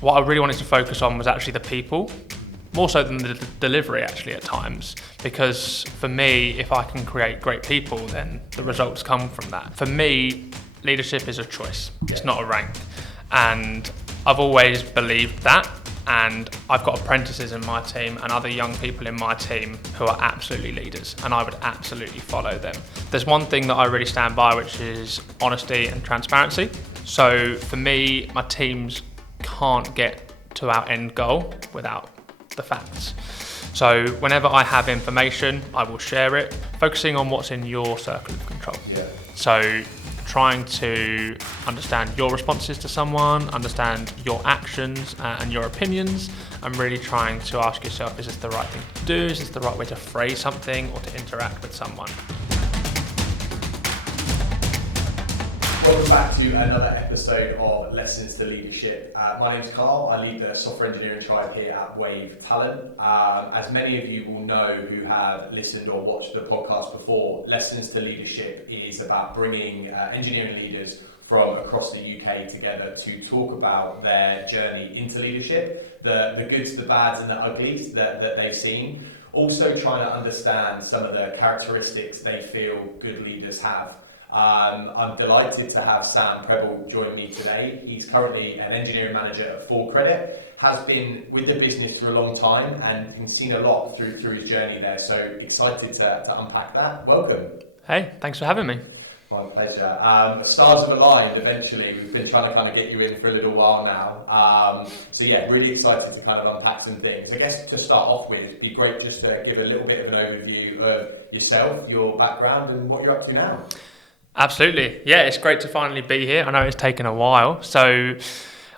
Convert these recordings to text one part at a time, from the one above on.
what I really wanted to focus on was actually the people, more so than the delivery actually at times, because for me, if I can create great people, then the results come from that. For me, leadership is a choice, it's not a rank. And I've always believed that, and I've got apprentices in my team and other young people in my team who are absolutely leaders, and I would absolutely follow them. There's one thing that I really stand by, which is honesty and transparency. So for me, my teams can't get to our end goal without the facts. So whenever I have information, I will share it, focusing on what's in your circle of control. So trying to understand your responses to someone, understand your actions and your opinions, and really trying to ask yourself, is this the right thing to do? Is this the right way to phrase something or to interact with someone? Welcome back to another episode of Lessons to Leadership. My name's Carl. I lead the software engineering tribe here at Wave Talent. As many of you will know who have listened or watched the podcast before, Lessons to Leadership is about bringing engineering leaders from across the UK together to talk about their journey into leadership, the goods, the bads and the uglies that they've seen. Also trying to understand some of the characteristics they feel good leaders have. I'm delighted to have Sam Prebble join me today. He's currently an engineering manager at Full Credit, has been with the business for a long time and seen a lot through his journey there. So excited to unpack that. Welcome. Hey, thanks for having me. My pleasure. Stars have aligned eventually. We've been trying to kind of get you in for a little while now. So yeah, really excited to kind of unpack some things. I guess to start off with, it'd be great just to give a little bit of an overview of yourself, your background and what you're up to now. Absolutely. Yeah, it's great to finally be here. I know it's taken a while. So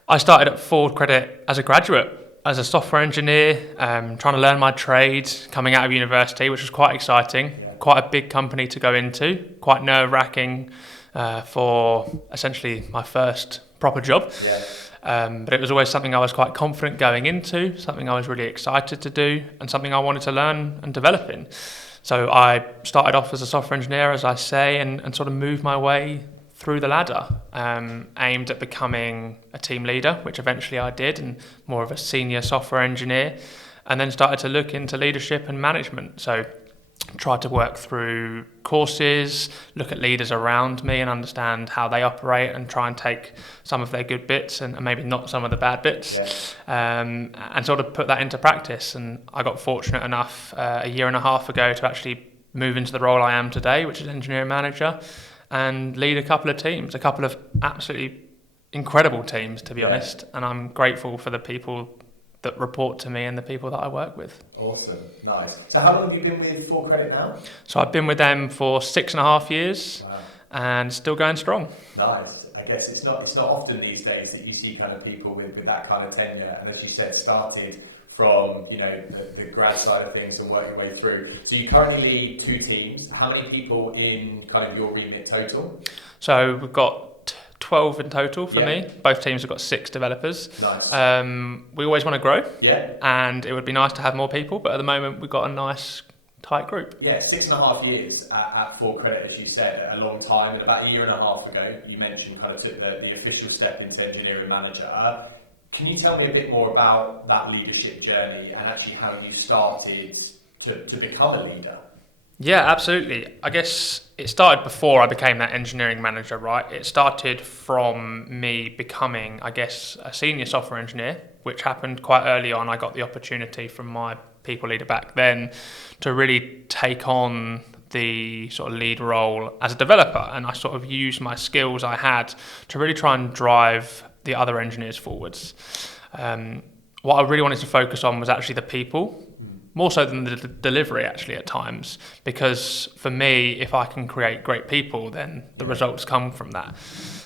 I started at Ford Credit as a graduate, as a software engineer, trying to learn my trade coming out of university, which was quite exciting. Quite a big company to go into, quite nerve-wracking for essentially my first proper job. But it was always something I was quite confident going into, something I was really excited to do, and something I wanted to learn and develop in. So I started off as a software engineer, as I say, and sort of moved my way through the ladder, aimed at becoming a team leader, which eventually I did, and more of a senior software engineer, and then started to look into leadership and management. So tried to work through courses, look at leaders around me and understand how they operate and try and take some of their good bits and maybe not some of the bad bits, and sort of put that into practice. And I got fortunate enough a year and a half ago to actually move into the role I am today, which is engineering manager, and lead a couple of teams, a couple of absolutely incredible teams, to be honest. And I'm grateful for the people that report to me and the people that I work with. Awesome, nice. So how long have you been with Full Credit now? So I've been with them for 6.5 years. Wow. And still going strong. Nice. I guess it's not often these days that you see kind of people with that kind of tenure, and as you said, started from the grad side of things and work your way through. So you currently lead 2 teams. How many people in kind of your remit total? So we've got 12 in total for me. Both teams have got 6 developers. Nice. We always want to grow. Yeah. And it would be nice to have more people, but at the moment we've got a nice tight group. Yeah, 6.5 years at Full Credit, as you said, a long time. And about a year and a half ago, you mentioned kind of took the official step into engineering manager. Can you tell me a bit more about that leadership journey and actually how you started to become a leader? Yeah, absolutely. I guess it started before I became that engineering manager, right? It started from me becoming, I guess, a senior software engineer, which happened quite early on. I got the opportunity from my people leader back then to really take on the sort of lead role as a developer. And I sort of used my skills I had to really try and drive the other engineers forwards. What I really wanted to focus on was actually the people, more so than the delivery actually at times, because for me, if I can create great people, then the results come from that.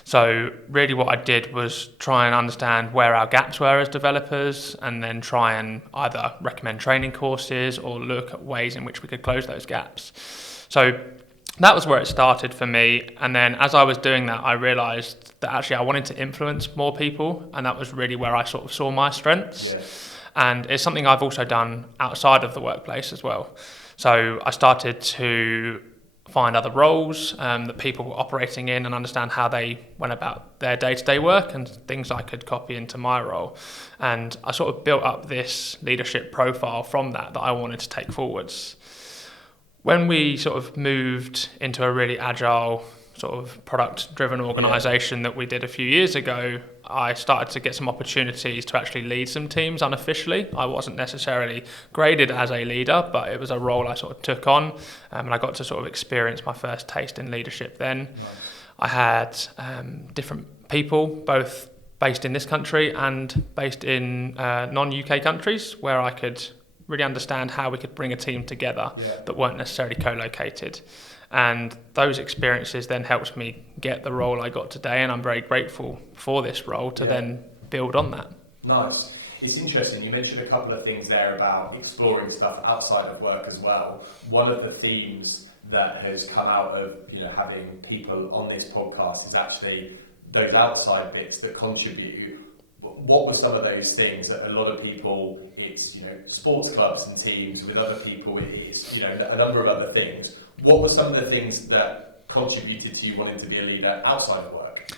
So really what I did was try and understand where our gaps were as developers, and then try and either recommend training courses or look at ways in which we could close those gaps. So that was where it started for me. And then as I was doing that, I realized that actually I wanted to influence more people, and that was really where I sort of saw my strengths. Yeah. And it's something I've also done outside of the workplace as well. So I started to find other roles that people were operating in and understand how they went about their day-to-day work and things I could copy into my role. And I sort of built up this leadership profile from that I wanted to take forwards. When we sort of moved into a really agile sort of product-driven organisation that we did a few years ago, I started to get some opportunities to actually lead some teams unofficially. I wasn't necessarily graded as a leader, but it was a role I sort of took on, and I got to sort of experience my first taste in leadership then. Nice. I had different people, both based in this country and based in non-UK countries, where I could really understand how we could bring a team together that weren't necessarily co-located. And those experiences then helped me get the role I got today, and I'm very grateful for this role to then build on that. Nice. It's interesting, you mentioned a couple of things there about exploring stuff outside of work as well. One of the themes that has come out of having people on this podcast is actually those outside bits that contribute. What were some of those things? That a lot of people, it's sports clubs and teams. With other people, it's a number of other things. What were some of the things that contributed to you wanting to be a leader outside of work?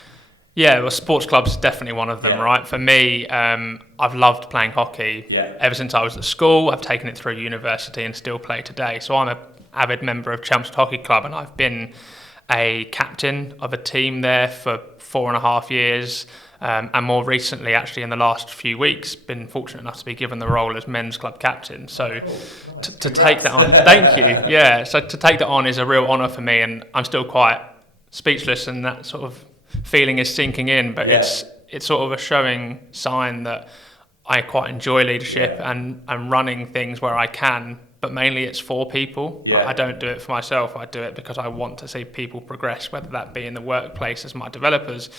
Yeah, well, sports clubs is definitely one of them, right? For me, I've loved playing hockey ever since I was at school. I've taken it through university and still play today. So I'm an avid member of Chelmsford Hockey Club, and I've been a captain of a team there for 4.5 years. And more recently, actually, in the last few weeks, been fortunate enough to be given the role as men's club captain. So to take that on, thank you. Yeah, so to take that on is a real honour for me, and I'm still quite speechless, and that sort of feeling is sinking in. But it's sort of a showing sign that I quite enjoy leadership and running things where I can. But mainly it's for people. I don't do it for myself. I do it because I want to see people progress, whether that be in the workplace as my developers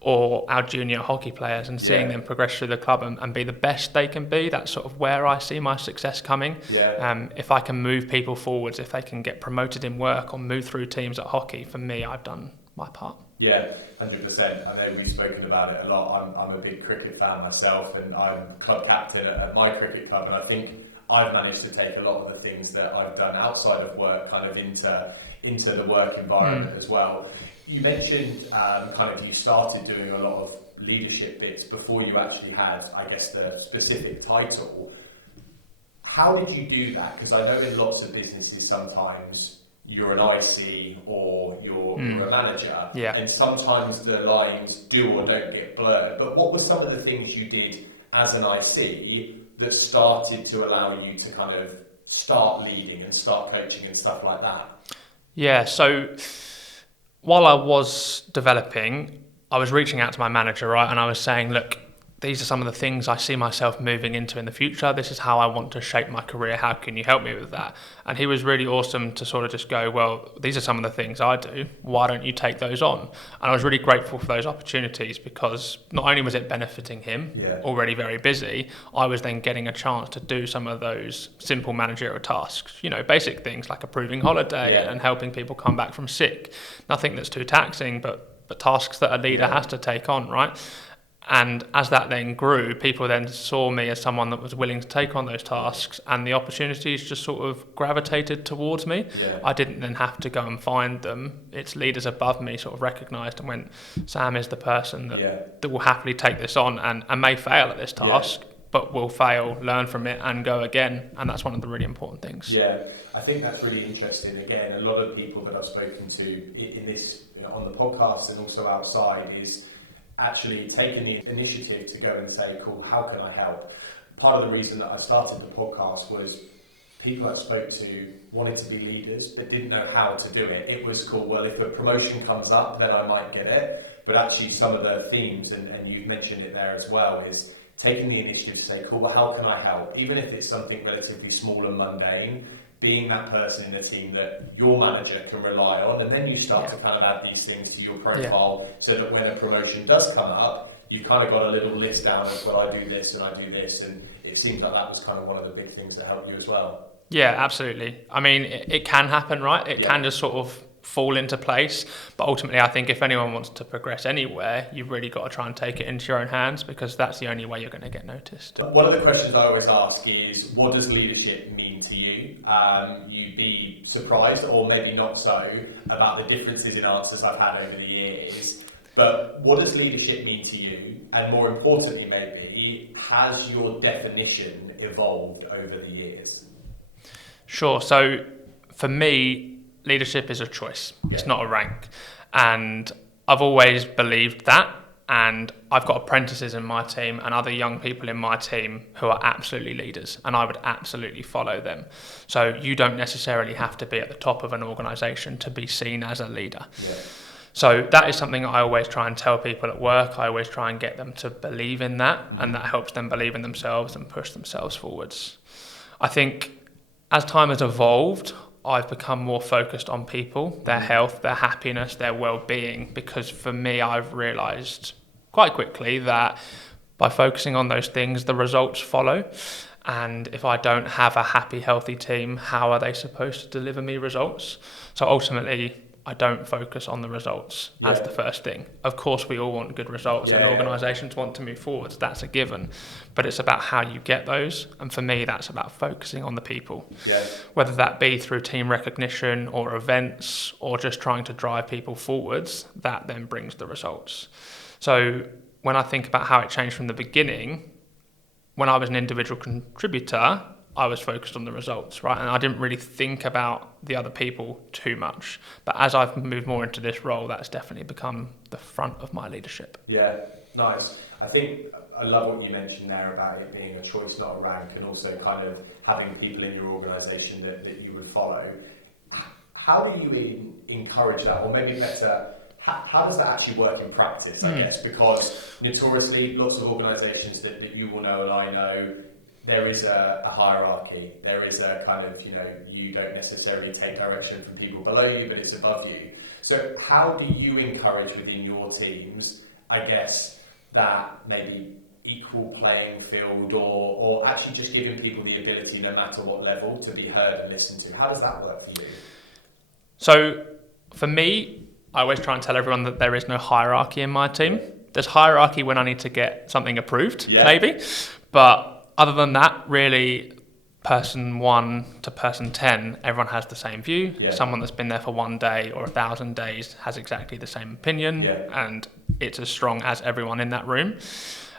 or our junior hockey players, and seeing them progress through the club and be the best they can be. That's sort of where I see my success coming. If I can move people forwards, if they can get promoted in work or move through teams at hockey, for me, I've done my part. Yeah, 100%. I know we've spoken about it a lot. I'm a big cricket fan myself, and I'm club captain at my cricket club, and I think I've managed to take a lot of the things that I've done outside of work kind of into the work environment as well. You mentioned kind of you started doing a lot of leadership bits before you actually had, I guess, the specific title. How did you do that? Because I know in lots of businesses sometimes you're an IC or you're a manager, and sometimes the lines do or don't get blurred. But what were some of the things you did as an IC that started to allow you to kind of start leading and start coaching and stuff like that? Yeah, so while I was developing, I was reaching out to my manager, right, and I was saying, look, these are some of the things I see myself moving into in the future. This is how I want to shape my career. How can you help me with that? And he was really awesome to sort of just go, well, these are some of the things I do. Why don't you take those on? And I was really grateful for those opportunities, because not only was it benefiting him, already very busy, I was then getting a chance to do some of those simple managerial tasks, basic things like approving holiday and helping people come back from sick. Nothing that's too taxing, but tasks that a leader has to take on, right? And as that then grew, people then saw me as someone that was willing to take on those tasks, and the opportunities just sort of gravitated towards me. I didn't then have to go and find them. It's leaders above me sort of recognised and went, Sam is the person that will happily take this on and may fail at this task, but will fail, learn from it and go again. And that's one of the really important things. Yeah, I think that's really interesting. Again, a lot of people that I've spoken to in this, on the podcast and also outside, is actually taking the initiative to go and say, cool, how can I help? Part of the reason that I started the podcast was people I spoke to wanted to be leaders but didn't know how to do it. It was cool, well, if a promotion comes up, then I might get it. But actually some of the themes, and you've mentioned it there as well, is taking the initiative to say, cool, well, how can I help? Even if it's something relatively small and mundane, being that person in the team that your manager can rely on, and then you start to kind of add these things to your profile so that when a promotion does come up, you've kind of got a little list down of, well, I do this and I do this, and it seems like that was kind of one of the big things that helped you as well. Yeah, absolutely. I mean, it can happen, right? It can just sort of fall into place. But ultimately, I think if anyone wants to progress anywhere, you've really got to try and take it into your own hands, because that's the only way you're going to get noticed. One of the questions I always ask is, what does leadership mean to you? You'd be surprised, or maybe not so, about the differences in answers I've had over the years. But what does leadership mean to you? And more importantly, maybe, has your definition evolved over the years? Sure. So for me, leadership is a choice. It's not a rank. And I've always believed that. And I've got apprentices in my team and other young people in my team who are absolutely leaders, and I would absolutely follow them. So you don't necessarily have to be at the top of an organisation to be seen as a leader. Yeah. So that is something I always try and tell people at work. I always try and get them to believe in that, and that helps them believe in themselves and push themselves forwards. I think as time has evolved, I've become more focused on people, their health, their happiness, their well-being, because for me, I've realised quite quickly that by focusing on those things, the results follow. And if I don't have a happy, healthy team, how are they supposed to deliver me results? So ultimately, I don't focus on the results as the first thing. Of course, we all want good results, and organisations want to move forwards. That's a given. But it's about how you get those. And for me, that's about focusing on the people. Yeah. Whether that be through team recognition or events or just trying to drive people forwards, that then brings the results. So when I think about how it changed from the beginning, when I was an individual contributor, I was focused on the results, right? And I didn't really think about the other people too much. But as I've moved more into this role, that's definitely become the front of my leadership. Yeah, nice. I think I love what you mentioned there about it being a choice, not a rank, and also kind of having people in your organisation that you would follow. How do you encourage that? Or maybe better, how does that actually work in practice, I guess? Because notoriously, lots of organisations that you will know and I know, there is a hierarchy. There is a kind of, you don't necessarily take direction from people below you, but it's above you. So how do you encourage within your teams, I guess, that maybe equal playing field or actually just giving people the ability, no matter what level, to be heard and listened to? How does that work for you? So for me, I always try and tell everyone that there is no hierarchy in my team. There's hierarchy when I need to get something approved, maybe, but other than that, really, person 1 to person 10, everyone has the same view. Yeah. Someone that's been there for 1 day or 1,000 days has exactly the same opinion, and it's as strong as everyone in that room.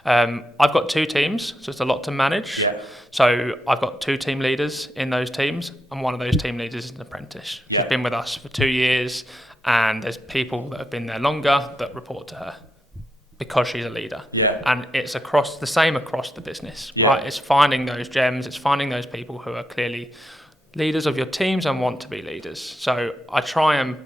I've got 2 teams, so it's a lot to manage. Yeah. So I've got 2 team leaders in those teams, and one of those team leaders is an apprentice. She's been with us for 2 years, and there's people that have been there longer that report to her, because she's a leader. Yeah. And it's the same across the business, right? It's finding those gems, it's finding those people who are clearly leaders of your teams and want to be leaders. So I try and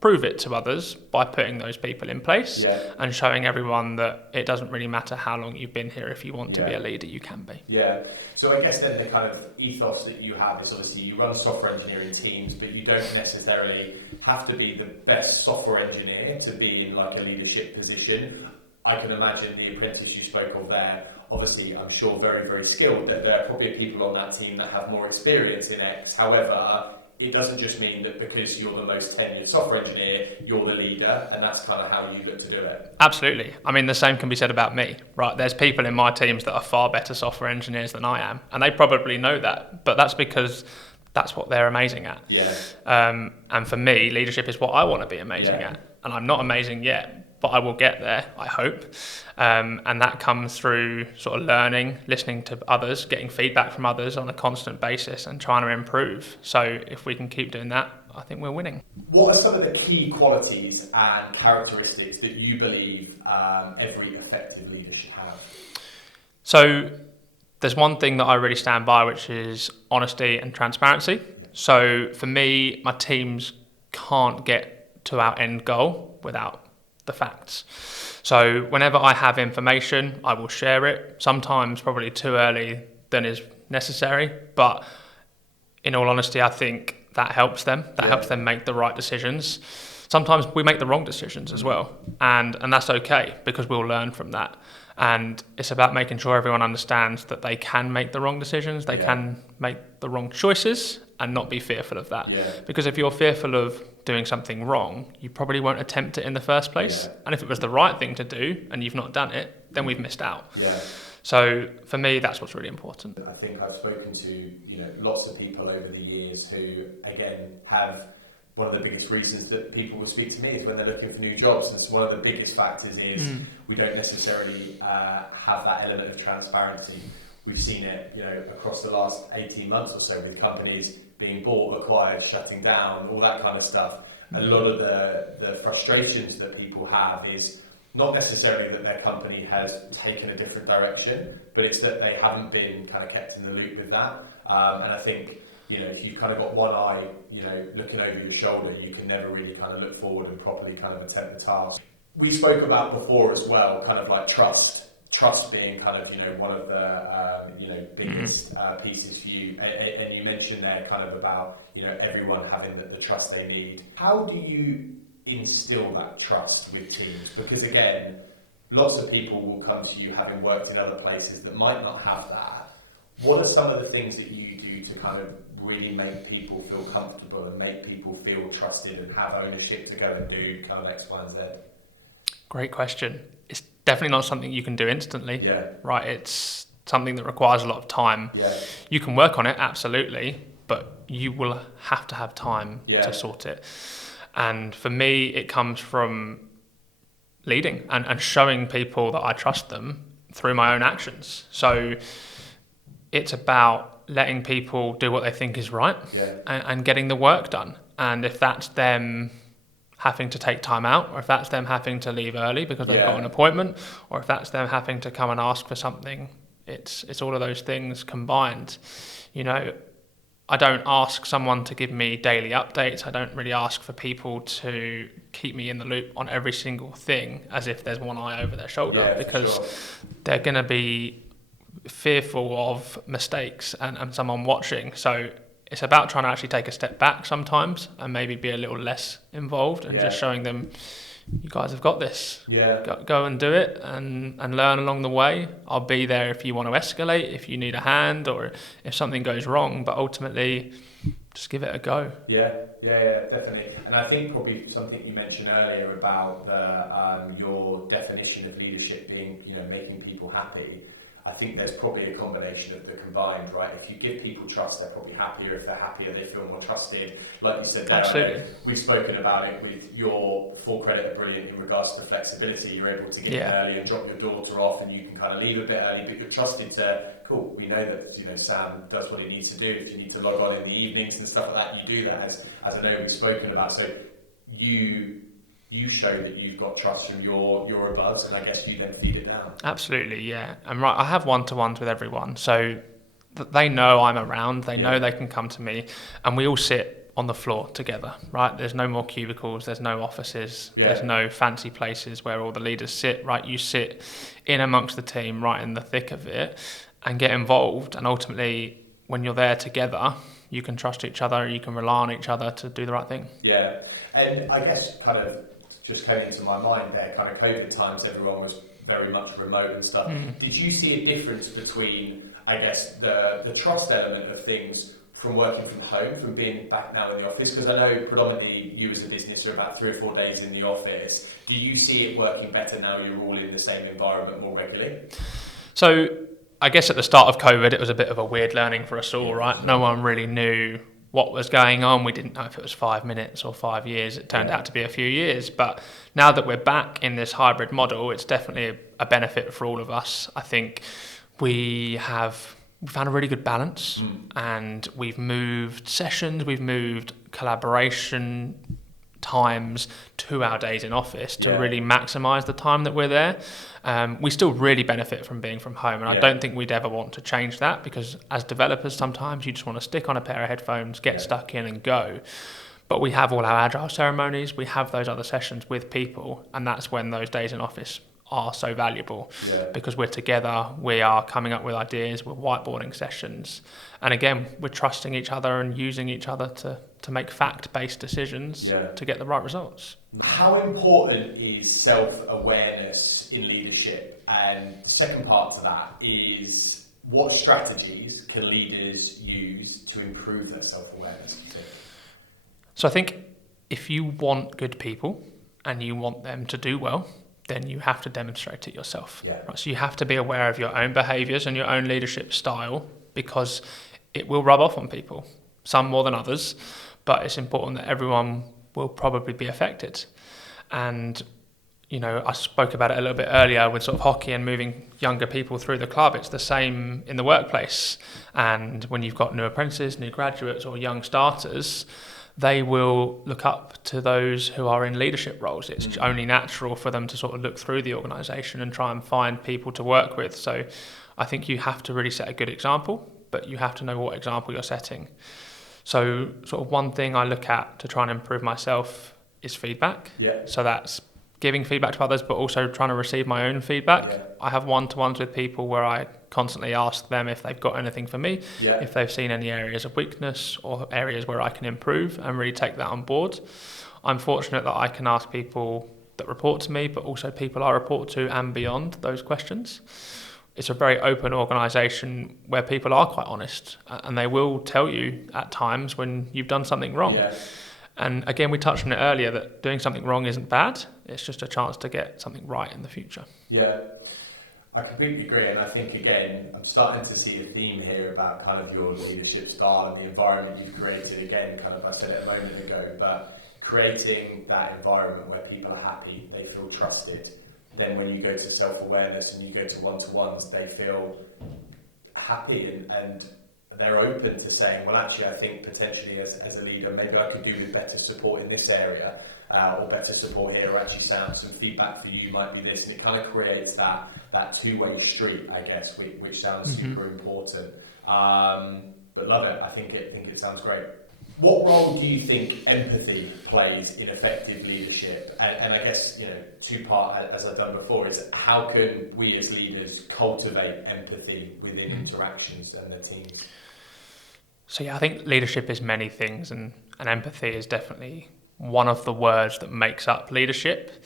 prove it to others by putting those people in place and showing everyone that it doesn't really matter how long you've been here. If you want to be a leader, you can be. Yeah. So I guess then the kind of ethos that you have is obviously you run software engineering teams, but you don't necessarily have to be the best software engineer to be in like a leadership position. I can imagine the apprentice you spoke of there, obviously, I'm sure very, very skilled, that there are probably people on that team that have more experience in X. However, it doesn't just mean that because you're the most tenured software engineer, you're the leader, and that's kind of how you look to do it. Absolutely. I mean, the same can be said about me, right? There's people in my teams that are far better software engineers than I am, and they probably know that, but that's because that's what they're amazing at. Yeah. And for me, leadership is what I want to be amazing at, and I'm not amazing yet, but I will get there, I hope. And that comes through sort of learning, listening to others, getting feedback from others on a constant basis and trying to improve. So if we can keep doing that, I think we're winning. What are some of the key qualities and characteristics that you believe every effective leader should have? So there's one thing that I really stand by, which is honesty and transparency. So for me, my teams can't get to our end goal without the facts. So whenever I have information, I will share it, sometimes probably too early than is necessary, but in all honesty, I think that helps them. That helps them make the right decisions. Sometimes we make the wrong decisions as well, and that's okay, because we'll learn from that. And it's about making sure everyone understands that they can make the wrong decisions, they can make the wrong choices, and not be fearful of that. Because if you're fearful of doing something wrong, you probably won't attempt it in the first place. Yeah. And if it was the right thing to do and you've not done it, then we've missed out. Yeah. So for me, that's what's really important. I think I've spoken to lots of people over the years who, again, have one of the biggest reasons that people will speak to me is when they're looking for new jobs. And one of the biggest factors is we don't necessarily have that element of transparency. We've seen it, across the last 18 months or so with companies being bought, acquired, shutting down, all that kind of stuff. A lot of the frustrations that people have is not necessarily that their company has taken a different direction, but it's that they haven't been kind of kept in the loop with that. And I think, if you've kind of got one eye, looking over your shoulder, you can never really kind of look forward and properly kind of attempt the task. We spoke about before as well, kind of like trust being kind of, one of the, biggest pieces for you. And you mentioned there kind of about, everyone having the trust they need. How do you instill that trust with teams? Because again, lots of people will come to you having worked in other places that might not have that. What are some of the things that you do to kind of really make people feel comfortable and make people feel trusted and have ownership to go and do kind of X, Y, and Z? Great question. It's definitely not something you can do instantly. Yeah. Right? It's something that requires a lot of time. Yeah. You can work on it, absolutely, but you will have to have time to sort it. And for me, it comes from leading and showing people that I trust them through my own actions. So it's about letting people do what they think is right and getting the work done. And if that's them having to take time out, or if that's them having to leave early because they've got an appointment, or if that's them having to come and ask for something, it's all of those things combined. I don't ask someone to give me daily updates. I don't really ask for people to keep me in the loop on every single thing as if there's one eye over their shoulder, because they're going to be fearful of mistakes and someone watching. So it's about trying to actually take a step back sometimes and maybe be a little less involved and just showing them, you guys have got this. Go and do it and learn along the way. I'll be there if you want to escalate, if you need a hand, or if something goes wrong, but ultimately just give it a go. Yeah, definitely. And I think probably something you mentioned earlier about your definition of leadership being, making people happy. I think there's probably a combination of the combined, right? If you give people trust, they're probably happier. If they're happier, they feel more trusted. Like you said there, absolutely. We've spoken about it with your full credit are brilliant in regards to the flexibility. You're able to get in early and drop your daughter off, and you can kind of leave a bit early, but you're trusted to, cool, we know that, Sam does what he needs to do. If you need to log on in the evenings and stuff like that, you do that, as I know we've spoken about. So you show that you've got trust from your aboves, and I guess you then feed it down. Absolutely, yeah. And right, I have one-to-ones with everyone, so they know I'm around, they know they can come to me, and we all sit on the floor together, right? There's no more cubicles, there's no offices, there's no fancy places where all the leaders sit, right? You sit in amongst the team, right in the thick of it, and get involved, and ultimately, when you're there together, you can trust each other, you can rely on each other to do the right thing. Yeah, and I guess kind of just came into my mind there, kind of COVID times, everyone was very much remote and stuff. Did you see a difference between, I guess, the trust element of things from working from home, from being back now in the office? Because I know predominantly you as a business are about 3 or 4 days in the office. Do you see it working better now you're all in the same environment more regularly? So I guess at the start of COVID, it was a bit of a weird learning for us all, right? No one really knew what was going on. We didn't know if it was 5 minutes or 5 years. It turned out to be a few years. But now that we're back in this hybrid model, it's definitely a benefit for all of us. I think we found a really good balance, and we've moved sessions, we've moved collaboration times to our days in office to really maximise the time that we're there. We still really benefit from being from home, and I don't think we'd ever want to change that, because as developers sometimes you just want to stick on a pair of headphones, get stuck in and go. But we have all our agile ceremonies, we have those other sessions with people, and that's when those days in office are so valuable, because we're together, we are coming up with ideas, we're whiteboarding sessions, and again we're trusting each other and using each other to make fact-based decisions to get the right results. How important is self-awareness in leadership? And the second part to that is, what strategies can leaders use to improve that self-awareness? So I think if you want good people and you want them to do well, then you have to demonstrate it yourself. Yeah. Right? So you have to be aware of your own behaviours and your own leadership style, because it will rub off on people, some more than others, but it's important that everyone will probably be affected. And I spoke about it a little bit earlier with sort of hockey and moving younger people through the club. It's the same in the workplace. And when you've got new apprentices, new graduates, or young starters, they will look up to those who are in leadership roles. It's only natural for them to sort of look through the organisation and try and find people to work with. So I think you have to really set a good example, but you have to know what example you're setting. So sort of one thing I look at to try and improve myself is feedback. Yeah. So that's giving feedback to others, but also trying to receive my own feedback. Yeah. I have one-to-ones with people where I constantly ask them if they've got anything for me, if they've seen any areas of weakness or areas where I can improve, and really take that on board. I'm fortunate that I can ask people that report to me, but also people I report to and beyond those questions. It's a very open organisation where people are quite honest, and they will tell you at times when you've done something wrong. Yeah. And again, we touched on it earlier that doing something wrong isn't bad. It's just a chance to get something right in the future. Yeah, I completely agree. And I think, again, I'm starting to see a theme here about kind of your leadership style and the environment you've created. Again, kind of, I said it a moment ago, but creating that environment where people are happy, they feel trusted. Then when you go to self-awareness and you go to one-to-ones, they feel happy and they're open to saying, well, actually, I think potentially as a leader, maybe I could do with better support in this area, or better support here, or actually some feedback for you might be this. And it kind of creates that two-way street, I guess, which sounds super important. But love it. I think it sounds great. What role do you think empathy plays in effective leadership? And I guess, two-part, as I've done before, is how can we as leaders cultivate empathy within interactions and the teams? So I think leadership is many things, and empathy is definitely one of the words that makes up leadership.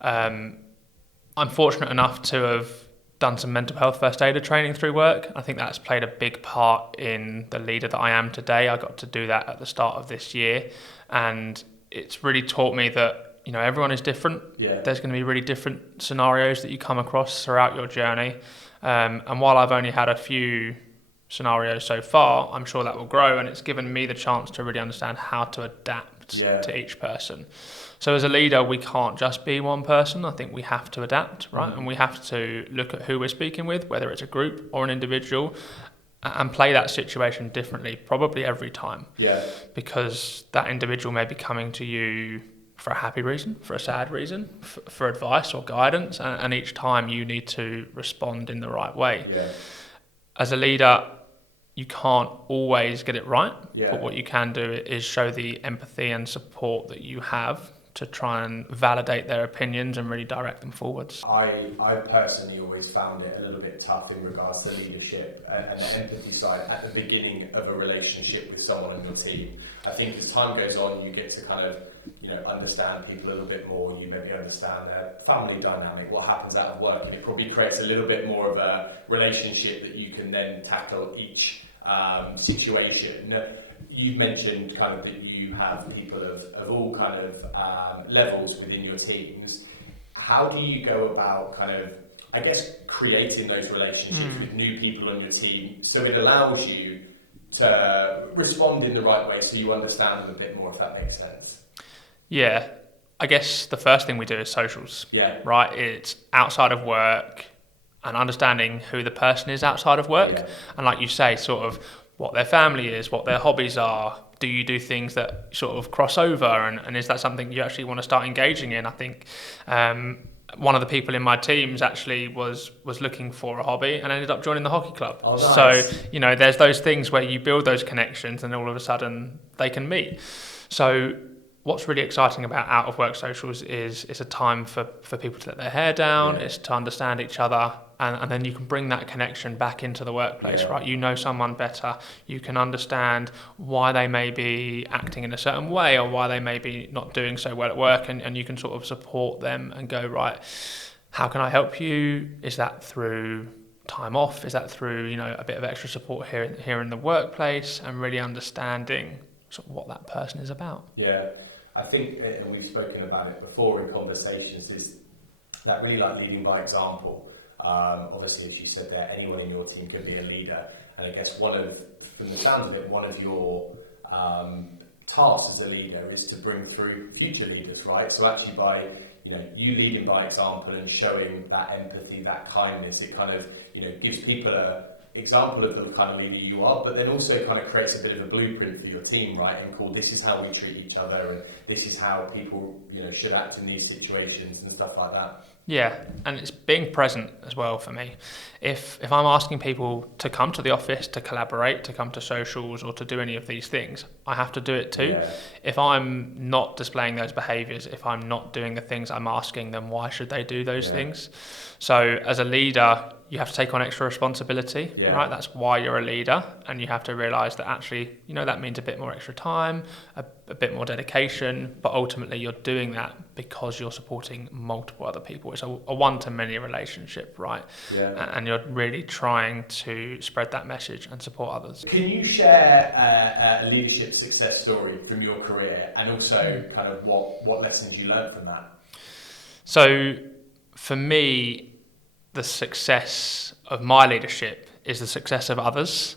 I'm fortunate enough to have done some mental health first aider training through work. I think that's played a big part in the leader that I am today. I got to do that at the start of this year, and it's really taught me that everyone is different. Yeah. There's going to be really different scenarios that you come across throughout your journey, and while I've only had a few scenarios so far, I'm sure that will grow, and it's given me the chance to really understand how to adapt to each person. So as a leader, we can't just be one person. I think we have to adapt, right? And we have to look at who we're speaking with, whether it's a group or an individual, and play that situation differently, probably every time. Yeah. Because that individual may be coming to you for a happy reason, for a sad reason, for advice or guidance, and each time you need to respond in the right way. Yeah. As a leader, you can't always get it right, Yeah. but what you can do is show the empathy and support that you have to try and validate their opinions and really direct them forwards. I personally always found it a little bit tough in regards to leadership and the empathy side at the beginning of a relationship with someone on your team. I think as time goes on, you get to kind of understand people a little bit more. You maybe understand their family dynamic, what happens out of work, and it probably creates a little bit more of a relationship that you can then tackle each situation. You've mentioned kind of that you have people of all kind of levels within your teams. How do you go about kind of, I guess, creating those relationships with new people on your team so it allows you to respond in the right way so you understand them a bit more, if that makes sense? Yeah, I guess the first thing we do is socials. Yeah. Right? It's outside of work and understanding who the person is outside of work. Yeah. And like you say, sort of what their family is, what their hobbies are. Do you do things that sort of cross over? And is that something you actually want to start engaging in? I think one of the people in my teams actually was looking for a hobby and ended up joining the hockey club. Oh, nice. So, there's those things where you build those connections and all of a sudden they can meet. So what's really exciting about out of work socials is it's a time for people to let their hair down, it's to understand each other, and then you can bring that connection back into the workplace, right? You know someone better, you can understand why they may be acting in a certain way or why they may be not doing so well at work, and you can sort of support them and go, right, how can I help you? Is that through time off? Is that through, a bit of extra support here in the workplace, and really understanding sort of what that person is about? Yeah. I think, and we've spoken about it before in conversations, is that really like leading by example. Obviously, as you said there, anyone in your team can be a leader. And I guess from the sounds of it, one of your tasks as a leader is to bring through future leaders, right? So actually by you leading by example and showing that empathy, that kindness, it kind of gives people a example of the kind of leader you are, but then also kind of creates a bit of a blueprint for your team, right? And cool, this is how we treat each other, and this is how people should act in these situations and stuff like that. Yeah, and it's being present as well for me. If I'm asking people to come to the office, to collaborate, to come to socials, or to do any of these things, I have to do it too. Yeah. If I'm not displaying those behaviours, if I'm not doing the things I'm asking them, why should they do those things? So as a leader, you have to take on extra responsibility, right? That's why you're a leader, and you have to realise that actually, that means a bit more extra time, a bit more dedication, but ultimately you're doing that because you're supporting multiple other people. It's a one-to-many relationship, right? Yeah. And you're really trying to spread that message and support others. Can you share a leadership success story from your career, and also kind of what lessons you learned from that? So for me, the success of my leadership is the success of others.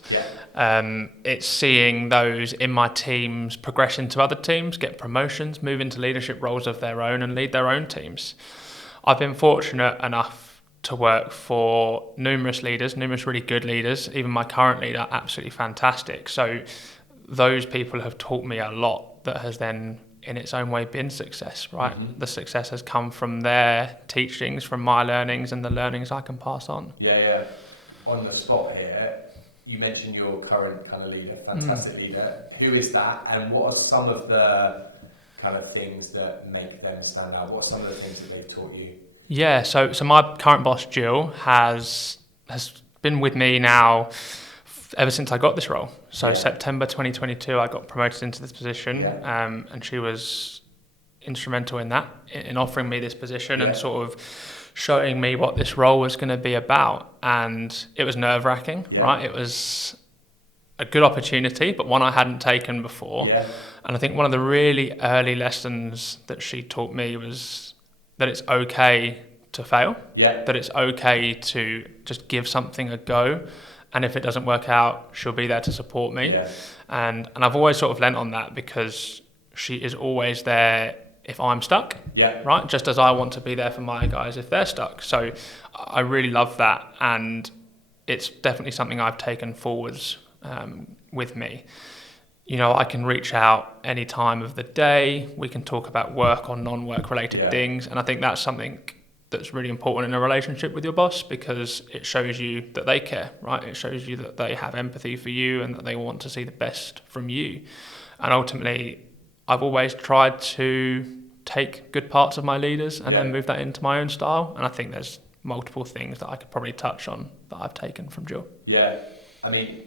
It's seeing those in my teams progress into other teams, get promotions, move into leadership roles of their own, and lead their own teams. I've been fortunate enough to work for numerous really good leaders. Even my current leader, absolutely fantastic. So those people have taught me a lot that has then in its own way been success, right? Mm-hmm. The success has come from their teachings, from my learnings, and the learnings I can pass on. Yeah. On the spot here, you mentioned your current kind of leader, fantastic leader. Who is that, and what are some of the kind of things that make them stand out? What are some of the things that they've taught you? Yeah, so my current boss, Jill, has been with me now ever since I got this role. So September 2022, I got promoted into this position, and she was instrumental in that, in offering me this position and sort of showing me what this role was going to be about. And it was nerve-wracking, right? It was a good opportunity, but one I hadn't taken before. And I think one of the really early lessons that she taught me was that it's okay to fail, that it's okay to just give something a go. And if it doesn't work out, she'll be there to support me. And I've always sort of lent on that, because she is always there if I'm stuck, right? Just as I want to be there for my guys if they're stuck. So I really love that. And it's definitely something I've taken forwards with me. I can reach out any time of the day. We can talk about work or non-work related things. And I think that's something that's really important in a relationship with your boss, because it shows you that they care, right? It shows you that they have empathy for you and that they want to see the best from you. And ultimately, I've always tried to take good parts of my leaders and then move that into my own style. And I think there's multiple things that I could probably touch on that I've taken from Jill. Yeah, I mean,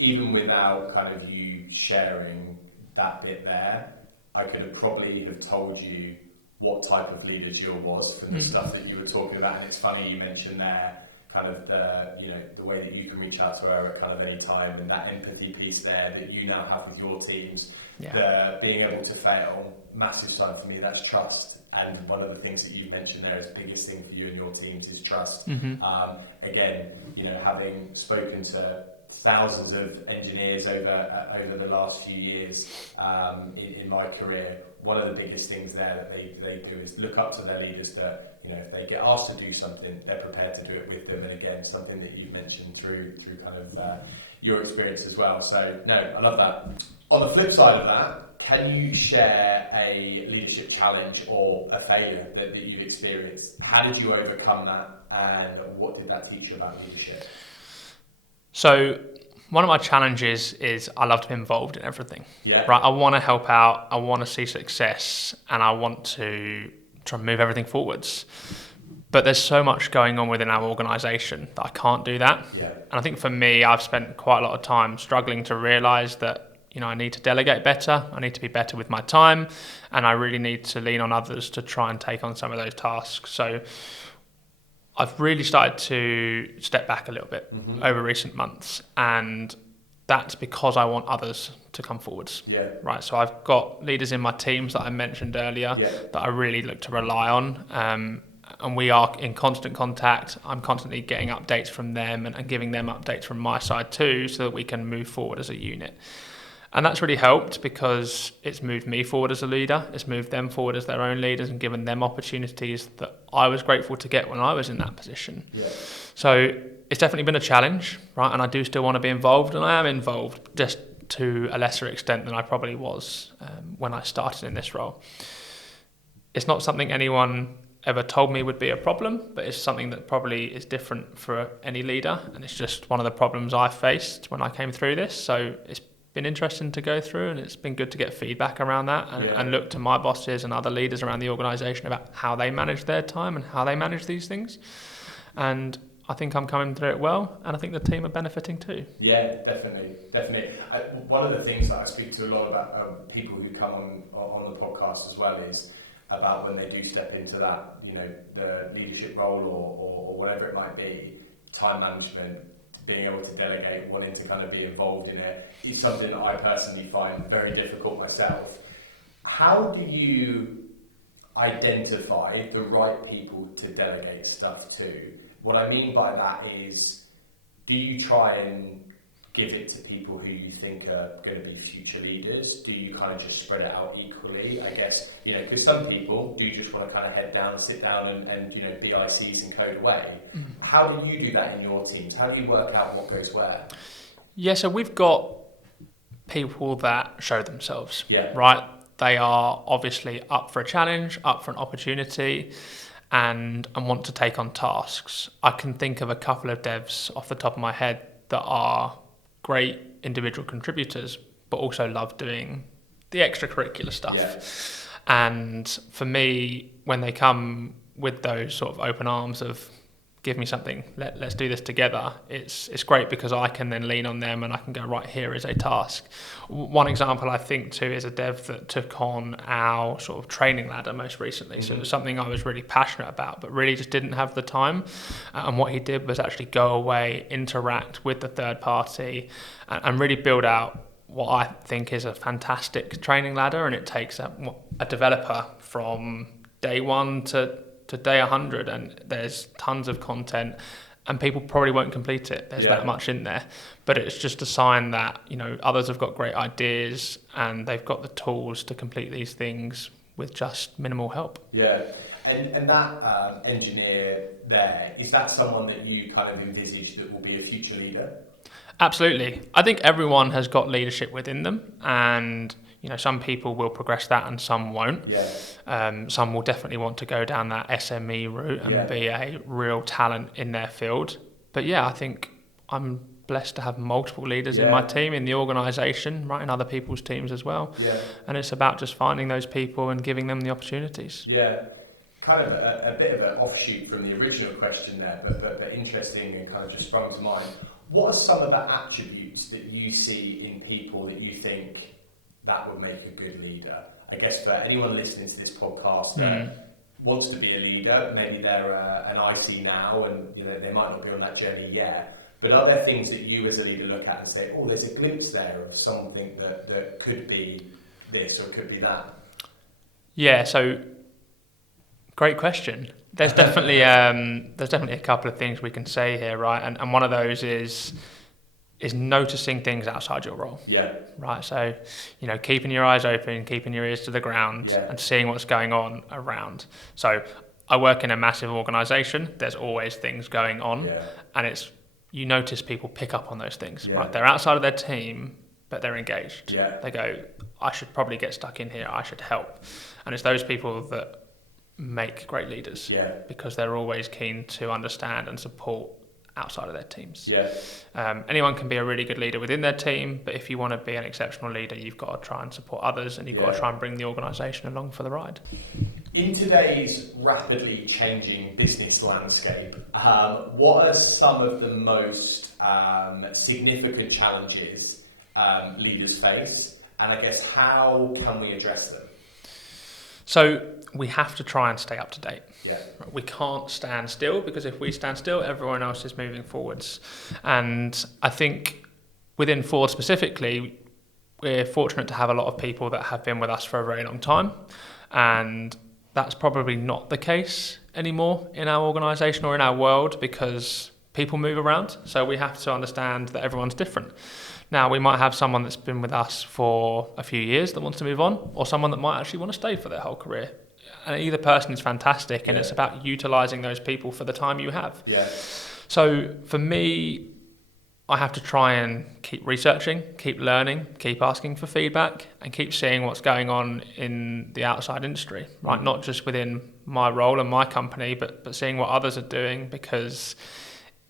even without kind of you sharing that bit there, I could have probably have told you what type of leader Jill was from the stuff that you were talking about. And it's funny you mentioned there kind of the way that you can reach out to her at kind of any time, and that empathy piece there that you now have with your teams, the being able to fail, massive sign for me, that's trust. And one of the things that you mentioned there is the biggest thing for you and your teams is trust. Again, having spoken to thousands of engineers over the last few years in my career, one of the biggest things there that they do is look up to their leaders, that if they get asked to do something, they're prepared to do it with them. And again, something that you've mentioned through kind of your experience as well. So no, I love that. On the flip side of that, can you share a leadership challenge or a failure that you've experienced? How did you overcome that, and what did that teach you about leadership? So one of my challenges is I love to be involved in everything. Right? I want to help out, I want to see success, and I want to try and move everything forwards. But there's so much going on within our organisation that I can't do that. And I think for me, I've spent quite a lot of time struggling to realise that I need to delegate better, I need to be better with my time, and I really need to lean on others to try and take on some of those tasks. So I've really started to step back a little bit over recent months, and that's because I want others to come forwards. Yeah. Right. So I've got leaders in my teams that I mentioned earlier that I really look to rely on. And we are in constant contact. I'm constantly getting updates from them and giving them updates from my side too, so that we can move forward as a unit. And that's really helped because it's moved me forward as a leader. It's moved them forward as their own leaders and given them opportunities that I was grateful to get when I was in that position. Yeah. So it's definitely been a challenge, right? And I do still want to be involved, and I am involved, just to a lesser extent than I probably was when I started in this role. It's not something anyone ever told me would be a problem, but it's something that probably is different for any leader, and it's just one of the problems I faced when I came through this. So it's been interesting to go through, and it's been good to get feedback around that and look to my bosses and other leaders around the organisation about how they manage their time and how they manage these things. And I think I'm coming through it well, and I think the team are benefiting too. Yeah, definitely. One of the things that I speak to a lot about people who come on the podcast as well is about when they do step into that, the leadership role or whatever it might be, time management, being able to delegate, wanting to kind of be involved in it, is something that I personally find very difficult myself. How do you identify the right people to delegate stuff to? What I mean by that is, do you try and give it to people who you think are going to be future leaders? Do you kind of just spread it out equally? I guess, because some people do just want to kind of head down and sit down and be ICs and code away. Mm-hmm. How do you do that in your teams? How do you work out what goes where? Yeah, so we've got people that show themselves, right? They are obviously up for a challenge, up for an opportunity, and want to take on tasks. I can think of a couple of devs off the top of my head that are great individual contributors, but also love doing the extracurricular stuff. Yeah. And for me, when they come with those sort of open arms of, give me something, let's do this together, it's great because I can then lean on them and I can go, right, here is a task. One example I think too is a dev that took on our sort of training ladder most recently. Mm-hmm. So it was something I was really passionate about, but really just didn't have the time. And what he did was actually go away, interact with the third party and really build out what I think is a fantastic training ladder. And it takes a developer from day one to day 100, and there's tons of content and people probably won't complete it. There's that much in there, but it's just a sign that others have got great ideas and they've got the tools to complete these things with just minimal help. And that engineer there, is that someone that you kind of envisage that will be a future leader? Absolutely. I think everyone has got leadership within them, and some people will progress that and some won't. Some will definitely want to go down that SME route and be a real talent in their field. But I think I'm blessed to have multiple leaders in my team, in the organisation, right, in other people's teams as well. And it's about just finding those people and giving them the opportunities. Kind of a bit of an offshoot from the original question there, but interesting and kind of just sprung to mind. What are some of the attributes that you see in people that you think that would make a good leader? I guess for anyone listening to this podcast that wants to be a leader, maybe they're an IC now and they might not be on that journey yet, but are there things that you as a leader look at and say, oh, there's a glimpse there of something that could be this or could be that? Yeah, so great question. There's definitely a couple of things we can say here, right? And one of those is noticing things outside your role. Right. So, keeping your eyes open, keeping your ears to the ground and seeing what's going on around. So I work in a massive organisation. There's always things going on and you notice people pick up on those things, right? They're outside of their team, but they're engaged. They go, I should probably get stuck in here. I should help. And it's those people that make great leaders because they're always keen to understand and support outside of their teams. Anyone can be a really good leader within their team, but if you want to be an exceptional leader, you've got to try and support others and you've got to try and bring the organisation along for the ride. In today's rapidly changing business landscape, what are some of the most significant challenges leaders face, and I guess how can we address them? So we have to try and stay up to date. We can't stand still, because if we stand still, everyone else is moving forwards. And I think within Ford specifically, we're fortunate to have a lot of people that have been with us for a very long time, and that's probably not the case anymore in our organisation or in our world, because people move around, so we have to understand that everyone's different. Now, we might have someone that's been with us for a few years that wants to move on, or someone that might actually want to stay for their whole career. And either person is fantastic, and it's about utilising those people for the time you have. Yeah. So for me, I have to try and keep researching, keep learning, keep asking for feedback, and keep seeing what's going on in the outside industry, right? Not just within my role and my company, but seeing what others are doing, because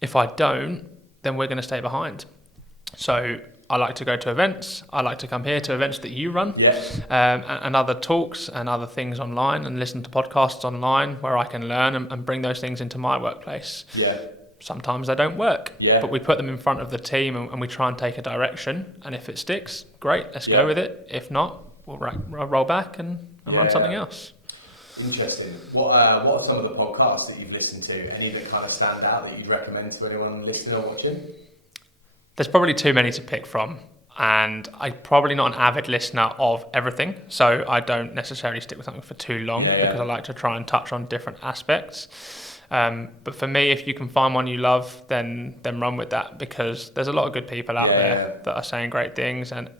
if I don't, then we're going to stay behind. So I like to go to events. I like to come here to events that you run, and other talks and other things online, and listen to podcasts online where I can learn and bring those things into my workplace. Yeah. Sometimes they don't work, but we put them in front of the team and we try and take a direction. And if it sticks, great, let's go with it. If not, we'll roll back and run something else. Interesting. What are some of the podcasts that you've listened to? Any that kind of stand out that you'd recommend to anyone listening or watching? There's probably too many to pick from, and I'm probably not an avid listener of everything, so I don't necessarily stick with something for too long because I like to try and touch on different aspects. But for me, if you can find one you love, then run with that, because there's a lot of good people out there that are saying great things, and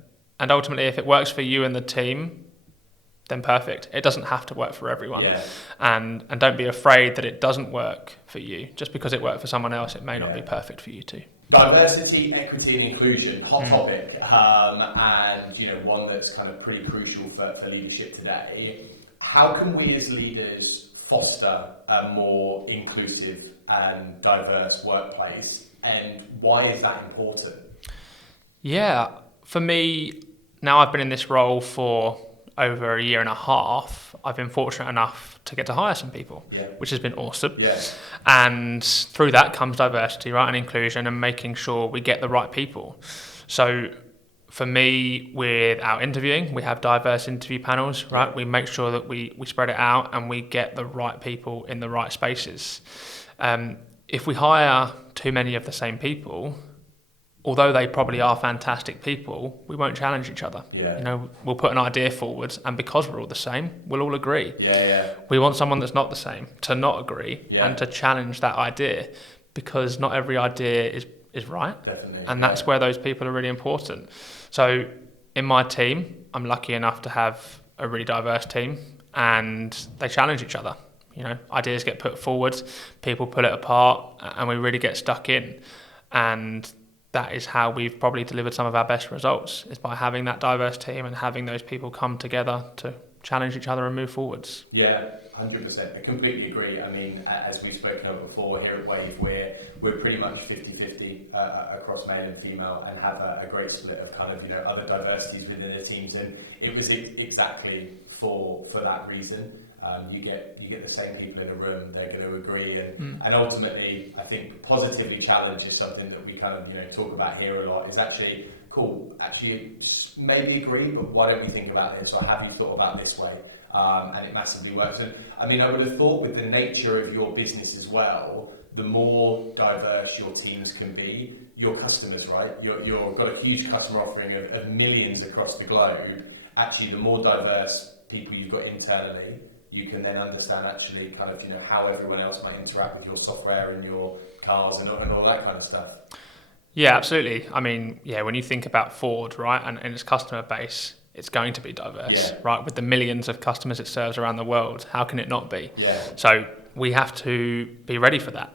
ultimately, if it works for you and the team, then perfect. It doesn't have to work for everyone. And don't be afraid that it doesn't work for you. Just because it worked for someone else, it may not be perfect for you too. Diversity, equity and inclusion, hot topic, and one that's kind of pretty crucial for leadership today. How can we as leaders foster a more inclusive and diverse workplace, and why is that important? Yeah, for me, now I've been in this role for over a year and a half, I've been fortunate enough to get to hire some people, which has been awesome. And through that comes diversity, right, and inclusion, and making sure we get the right people. So for me, with our interviewing, we have diverse interview panels, right? We make sure that we spread it out and we get the right people in the right spaces. If we hire too many of the same people, although they probably are fantastic people, we won't challenge each other. We'll put an idea forward, and because we're all the same, we'll all agree. We want someone that's not the same to not agree and to challenge that idea, because not every idea is right. Definitely. And that's where those people are really important. So in my team, I'm lucky enough to have a really diverse team, and they challenge each other. Ideas get put forward, people pull it apart, and we really get stuck in. And that is how we've probably delivered some of our best results, is by having that diverse team and having those people come together to challenge each other and move forwards. 100%. I completely agree. I mean, as we've spoken of before, here at Wave, we're pretty much 50-50 across male and female, and have a great split of kind of other diversities within the teams, and it was exactly for that reason. You get the same people in a room, they're going to agree, and ultimately, I think positively challenge is something that we kind of talk about here a lot. Is actually cool. Actually, maybe agree, but why don't we think about this? Or have you thought about this way? And it massively works. And I mean, I would have thought with the nature of your business as well, the more diverse your teams can be, your customers, right? You've got a huge customer offering of millions across the globe. Actually, the more diverse people you've got internally, you can then understand actually kind of how everyone else might interact with your software and your cars and all that kind of stuff. Yeah, absolutely. I mean, when you think about Ford, right, and its customer base, it's going to be diverse, right? With the millions of customers it serves around the world, how can it not be? So we have to be ready for that.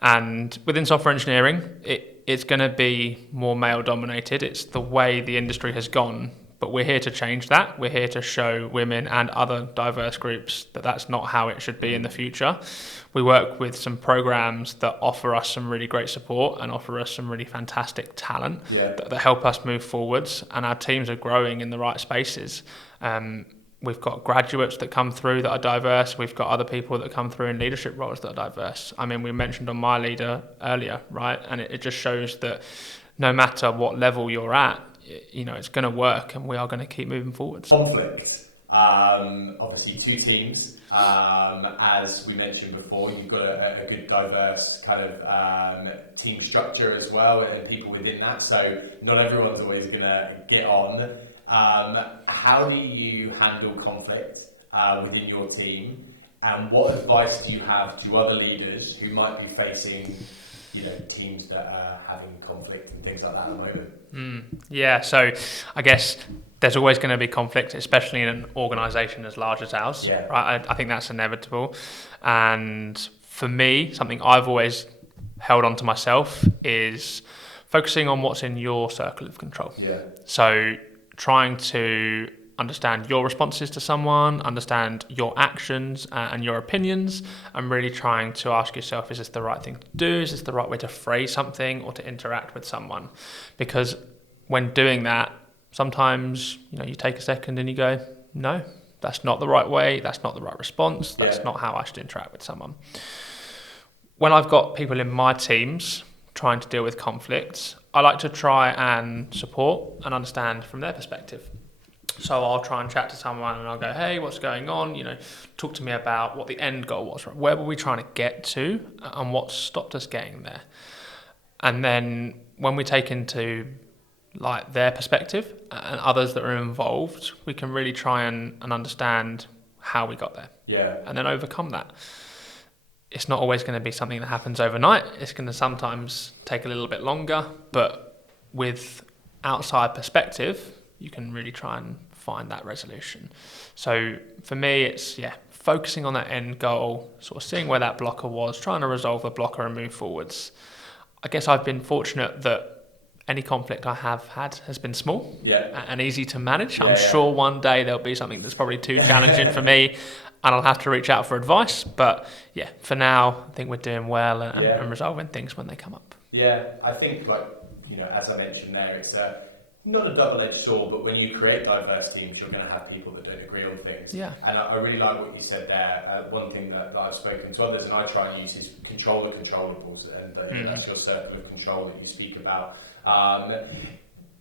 And within software engineering, it's going to be more male dominated. It's the way the industry has gone. But we're here to change that. We're here to show women and other diverse groups that that's not how it should be in the future. We work with some programs that offer us some really great support and offer us some really fantastic talent that help us move forwards. And our teams are growing in the right spaces. We've got graduates that come through that are diverse. We've got other people that come through in leadership roles that are diverse. I mean, we mentioned on My Leader earlier, right? And it just shows that no matter what level you're at, it's going to work, and we are going to keep moving forwards. Conflict. Obviously, two teams. As we mentioned before, you've got a good diverse kind of team structure as well, and people within that. So not everyone's always going to get on. How do you handle conflict within your team? And what advice do you have to other leaders who might be facing, teams that are having conflict and things like that at the moment? Yeah, so I guess there's always going to be conflict, especially in an organisation as large as ours. Yeah. Right? I think that's inevitable. And for me, something I've always held on to myself is focusing on what's in your circle of control. Yeah. So trying to understand your responses to someone, understand your actions and your opinions, and really trying to ask yourself, is this the right thing to do? Is this the right way to phrase something or to interact with someone? Because when doing that, sometimes, you take a second and you go, no, that's not the right way. That's not the right response. That's not how I should interact with someone. When I've got people in my teams trying to deal with conflicts, I like to try and support and understand from their perspective. So I'll try and chat to someone and I'll go, hey, what's going on? Talk to me about what the end goal was. Right? Where were we trying to get to and what stopped us getting there? And then when we take into their perspective and others that are involved, we can really try and understand how we got there. Yeah. And then overcome that. It's not always going to be something that happens overnight. It's going to sometimes take a little bit longer, but with outside perspective, you can really try and find that resolution. So for me, it's focusing on that end goal, sort of seeing where that blocker was, trying to resolve the blocker and move forwards. I guess I've been fortunate that any conflict I have had has been small and easy to manage. I'm sure one day there'll be something that's probably too challenging for me and I'll have to reach out for advice. But for now, I think we're doing well and resolving things when they come up. Yeah, I think as I mentioned there, it's not a double-edged sword, but when you create diverse teams, you're going to have people that don't agree on things. Yeah. And I really like what you said there. One thing that I've spoken to others and I try and use is control the controllables, and that's your circle of control that you speak about.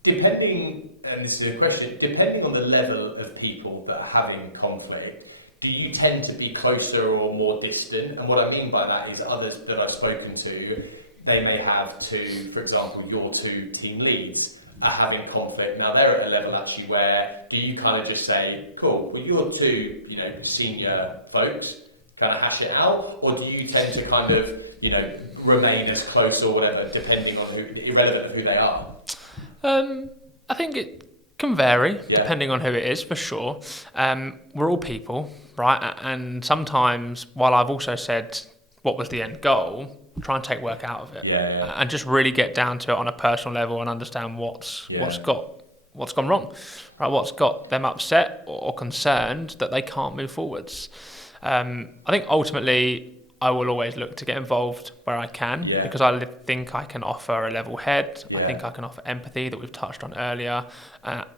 Depending, and this is a question, depending on the level of people that are having conflict, do you tend to be closer or more distant? And what I mean by that is others that I've spoken to, they may have two, for example, your two team leads are having conflict. Now they're at a level actually where do you kind of just say, cool, well you're two, senior folks, kind of hash it out, or do you tend to kind of, remain as close or whatever, depending on irrelevant of who they are? I think it can vary depending on who it is, for sure. We're all people, right? And sometimes, while I've also said what was the end goal, try and take work out of it, and just really get down to it on a personal level and understand what's gone wrong, right? What's got them upset or concerned that they can't move forwards. I think ultimately I will always look to get involved where I can because I think I can offer a level head. I think I can offer empathy that we've touched on earlier,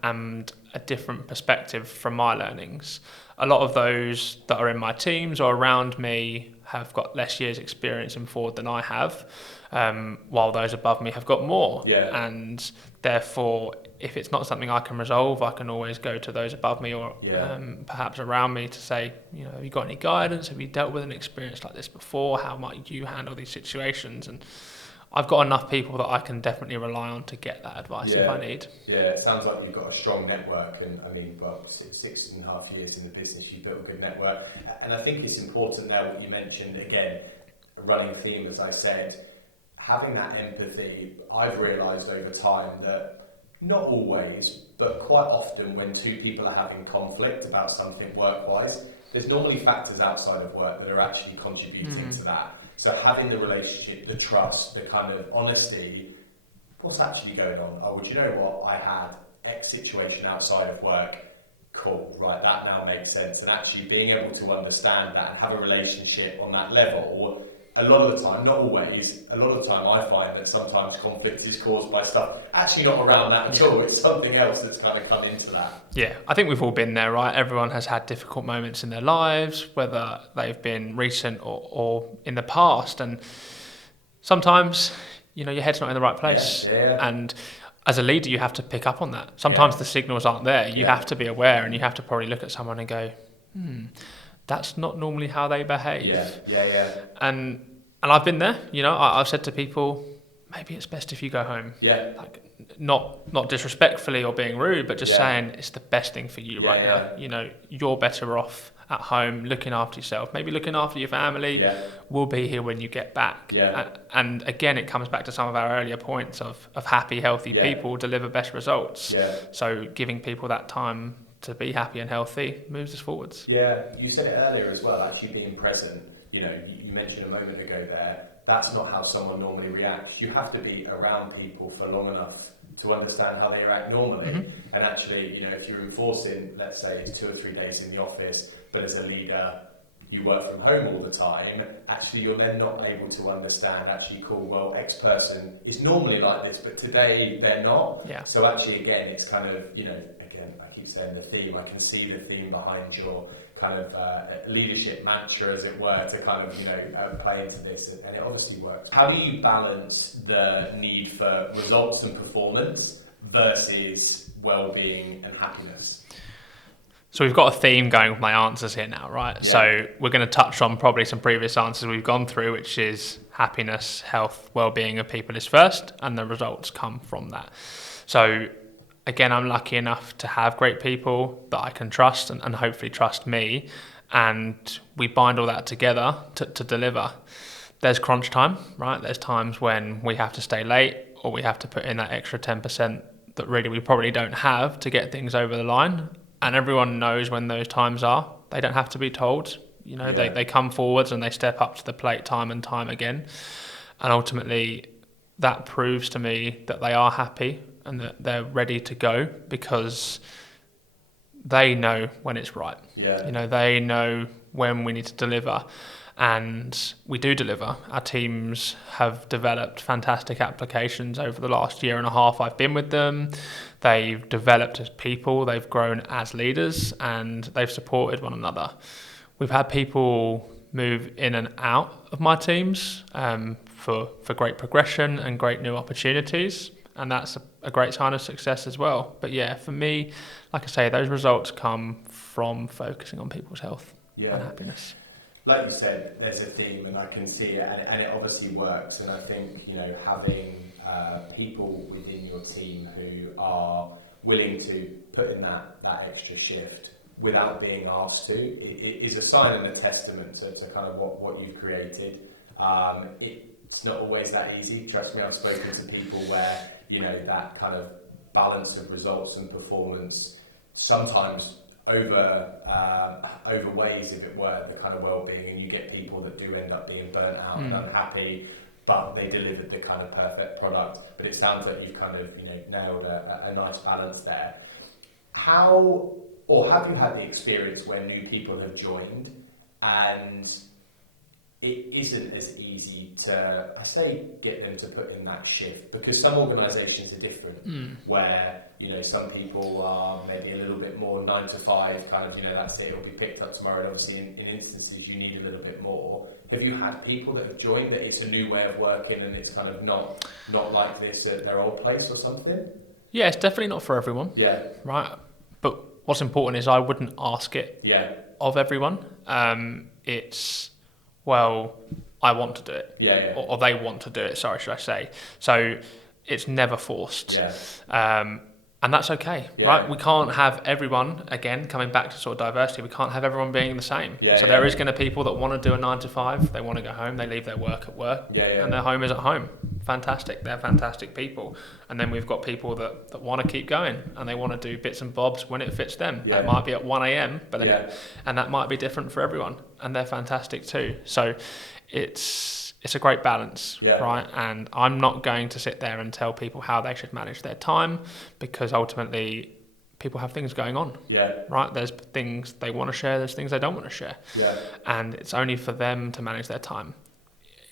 and a different perspective from my learnings. A lot of those that are in my teams or around me have got less years experience in forward than I have, while those above me have got more. And therefore, if it's not something I can resolve, I can always go to those above me or perhaps around me to say, have you got any guidance? Have you dealt with an experience like this before? How might you handle these situations? And I've got enough people that I can definitely rely on to get that advice if I need. Yeah, it sounds like you've got a strong network, and I mean, 6.5 years in the business, you've built a good network. And I think it's important now what you mentioned, again, a running theme, as I said, having that empathy. I've realised over time that not always, but quite often when two people are having conflict about something work-wise, there's normally factors outside of work that are actually contributing to that. So having the relationship, the trust, the kind of honesty, what's actually going on? Oh, well, you know what? I had X situation outside of work. Cool, right, that now makes sense. And actually being able to understand that and have a relationship on that level, a lot of the time, not always, a lot of the time I find that sometimes conflict is caused by stuff actually not around that at all. It's something else that's kind of come into that. Yeah, I think we've all been there, right? Everyone has had difficult moments in their lives, whether they've been recent or in the past. And sometimes, your head's not in the right place. And as a leader, you have to pick up on that. Sometimes the signals aren't there. You have to be aware, and you have to probably look at someone and go, that's not normally how they behave. And I've been there. I've said to people, maybe it's best if you go home. Like, not disrespectfully or being rude, but just saying it's the best thing for you right now. You're better off at home looking after yourself, maybe looking after your family. We'll be here when you get back. And again, it comes back to some of our earlier points of happy, healthy people deliver best results. So giving people that time to be happy and healthy moves us forwards. You said it earlier as well, actually being present. You mentioned a moment ago there, that's not how someone normally reacts. You have to be around people for long enough to understand how they react normally. And actually, if you're enforcing, let's say it's 2 or 3 days in the office, but as a leader, you work from home all the time, actually you're then not able to understand, actually, cool, well, X person is normally like this, but today they're not. So actually, again, it's kind of, again, I keep saying the theme, I can see the theme behind your kind of leadership mantra, as it were, to kind of, play into this, and it obviously works. How do you balance the need for results and performance versus well-being and happiness? So we've got a theme going with my answers here now, right? So we're going to touch on probably some previous answers we've gone through, which is happiness, health, well-being of people is first, and the results come from that. So again, I'm lucky enough to have great people that I can trust and hopefully trust me, and we bind all that together to deliver. There's crunch time, right? There's times when we have to stay late or we have to put in that extra 10% that really we probably don't have to get things over the line. And everyone knows when those times are. They don't have to be told. They come forwards and they step up to the plate time and time again. And ultimately, that proves to me that they are happy and that they're ready to go because they know when it's right. They know when we need to deliver. And we do deliver. Our teams have developed fantastic applications over the last year and a half I've been with them. They've developed as people, they've grown as leaders, and they've supported one another. We've had people move in and out of my teams for great progression and great new opportunities, and that's a great sign of success as well. But for me, like I say, those results come from focusing on people's health and happiness. Like you said, there's a theme, and I can see it, and it obviously works. And I think having people within your team who are willing to put in that extra shift without being asked to is a sign and a testament to kind of what you've created. It's not always that easy. Trust me, I've spoken to people where that kind of balance of results and performance sometimes overweighs, if it were, the kind of well-being, and you get people that do end up being burnt out and unhappy, but they delivered the kind of perfect product. But it sounds like you've kind of nailed a nice balance there. Have you had the experience where new people have joined and it isn't as easy to, I say, get them to put in that shift, because some organisations are different, where some people are maybe a little bit more 9 to 5 kind of, that's it, it'll be picked up tomorrow, and obviously in instances you need a little bit more. Have you had people that have joined that it's a new way of working and it's kind of not like this at their old place or something? Yeah, it's definitely not for everyone. Right, but what's important is I wouldn't ask it of everyone. It's, well, I want to do it, or they want to do it, should I say. So it's never forced. And that's okay, right? We can't have everyone, again, coming back to sort of diversity, we can't have everyone being the same. So there is going to be people that want to do a 9 to 5, they want to go home, they leave their work at work, and their home is at home. Fantastic, they're fantastic people. And then we've got people that want to keep going, and they want to do bits and bobs when it fits them. That might be at 1 a.m, but then and that might be different for everyone, and they're fantastic too. So it's a great balance, right? And I'm not going to sit there and tell people how they should manage their time, because ultimately people have things going on, right? There's things they want to share, there's things they don't want to share, and it's only for them to manage their time.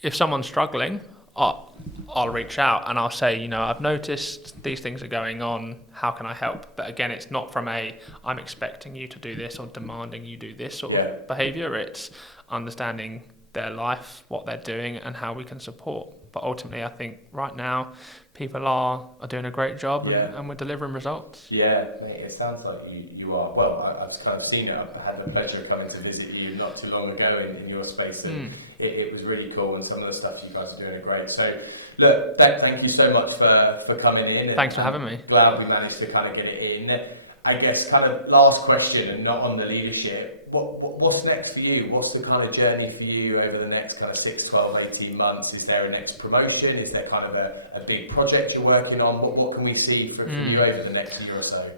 If someone's struggling, I'll reach out and I'll say, I've noticed these things are going on, how can I help? But again, it's not from I'm expecting you to do this or demanding you do this sort of behaviour. It's understanding their life, what they're doing, and how we can support. But ultimately, I think right now, people are doing a great job and we're delivering results. Yeah, mate, it sounds like you are. Well, I've kind of seen it. I've had the pleasure of coming to visit you not too long ago in your space, and it was really cool, and some of the stuff you guys are doing are great. So, look, thank you so much for coming in. And Thanks for having me. Glad we managed to kind of get it in. I guess kind of last question, and not on the leadership, what's next for you? What's the kind of journey for you over the next kind of 6, 12, 18 months? Is there a next promotion? Is there kind of a big project you're working on? What can we see from you over the next year or so?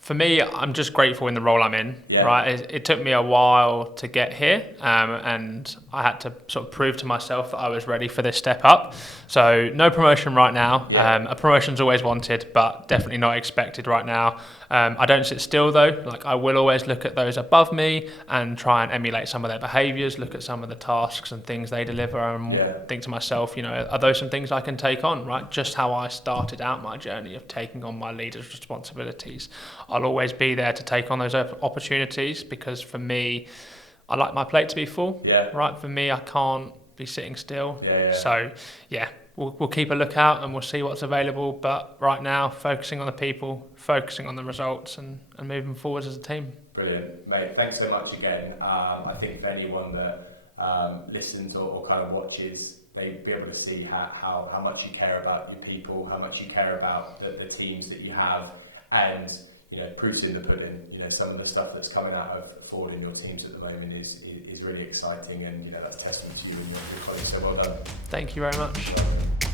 For me, I'm just grateful in the role I'm in, Yeah. right? It took me a while to get here, and I had to sort of prove to myself that I was ready for this step up. So no promotion right now. Yeah. A promotion's always wanted, but definitely not expected right now. I don't sit still though. Like, I will always look at those above me and try and emulate some of their behaviours, look at some of the tasks and things they deliver, and think to myself, are those some things I can take on, right? Just how I started out my journey of taking on my leader's responsibilities. I'll always be there to take on those opportunities, because for me, I like my plate to be full, right? For me, I can't be sitting still. So, we'll keep a lookout and we'll see what's available. But right now, focusing on the people, focusing on the results, and moving forward as a team. Brilliant, mate. Thanks so much again. I think for anyone that listens or kind of watches, they'd be able to see how much you care about your people, how much you care about the teams that you have, and proof's in the pudding. Some of the stuff that's coming out of Ford in your teams at the moment is really exciting, and that's testament to you and your colleagues. So well done. Thank you very much.